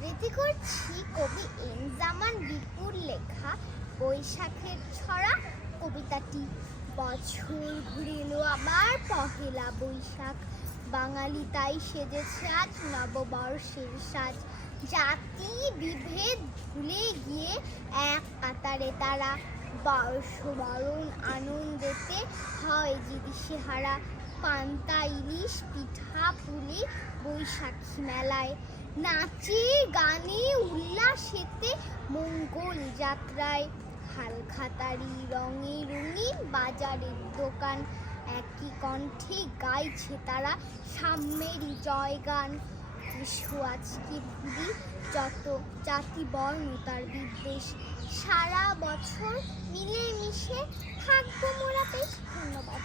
আবৃত্তি করছি কবি এন জামান বিপুর লেখা বৈশাখের ছড়া কবিতাটি। বছর ঘুরে এলো আবার পহেলা বৈশাখ, বাঙালি তাই সেজেছে আজ নববর্ষের সাজ। জাতি বিভেদ ভুলে গিয়ে এক কাতারে তারা বর্ষবরণ আনন্দেতে হয় যে দিশেহারা। পান্তা ইলিশ পিঠা পুলি বৈশাখী মেলায়, নাচে গানে উল্লাসেতে মঙ্গল যাত্রায়। হালখাতারি রঙে রঙিন বাজারের দোকান, একই কণ্ঠে গাইছে তারা সাম্যেরই জয়গান। এসো আজকে ভুলি যত জাতি বর্ণ তার বিদ্বেষ, সারা বছর মিলে মিশে থাকবো মোরা বেশ। ধন্যবাদ।